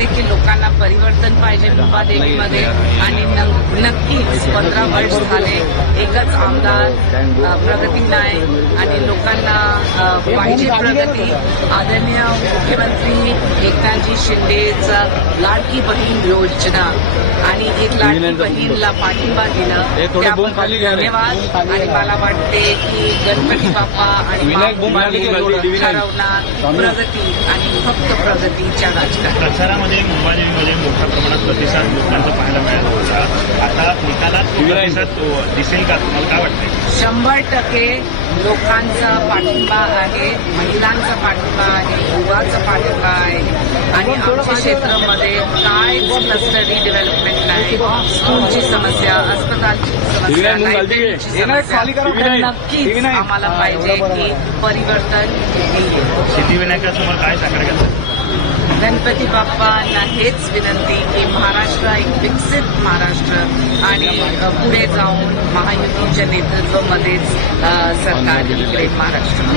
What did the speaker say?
वाटते की लोकांना परिवर्तन पाहिजे मुंबादेवीमध्ये आणि न- नक्कीच पंधरा वर्ष झाले एकच आमदार प्रगती नाही आणि लोकांना पाहिजे प्रगती. आदरणीय मुख्यमंत्री एकनाथजी शिंदेचा लाडकी बहीण योजना आणि एक लाडकी बहीणला पाठिंबा दिलं हे रे. धन्यवाद. आणि मला वाटते की गणपती बाप्पा आणि प्रगती आणि फक्त प्रगतीच्या राजकारणात. प्रचारामध्ये मुंबादेवीमध्ये मोठ्या प्रमाणात प्रतिसाद लोकांचा पाहायला मिळाला होता. आता निकालात तो प्रतिसाद तो दिसेल का? तुम्हाला काय वाटतंय? शंभर टक्के लोकांचा पाठिंबा आहे महिलांचा पाठिंबा आहे युवाचा पाठिंबा आहे आणि आमच्या क्षेत्रामध्ये कायच क्लस्टरी डेव्हलपमेंट नाही स्कूलची समस्या अस्पतालची समस्या. लायब्ररीची. नक्कीच. आम्हाला पाहिजे की परिवर्तन. सिद्धिविनायकासमोर काय सांगणार का गणपती बाप्पांना हेच विनंती की महाराष्ट्र एक विकसित महाराष्ट्र आणि पुढे जाऊन महायुतीच्या नेतृत्वामध्येच सरकार महाराष्ट्र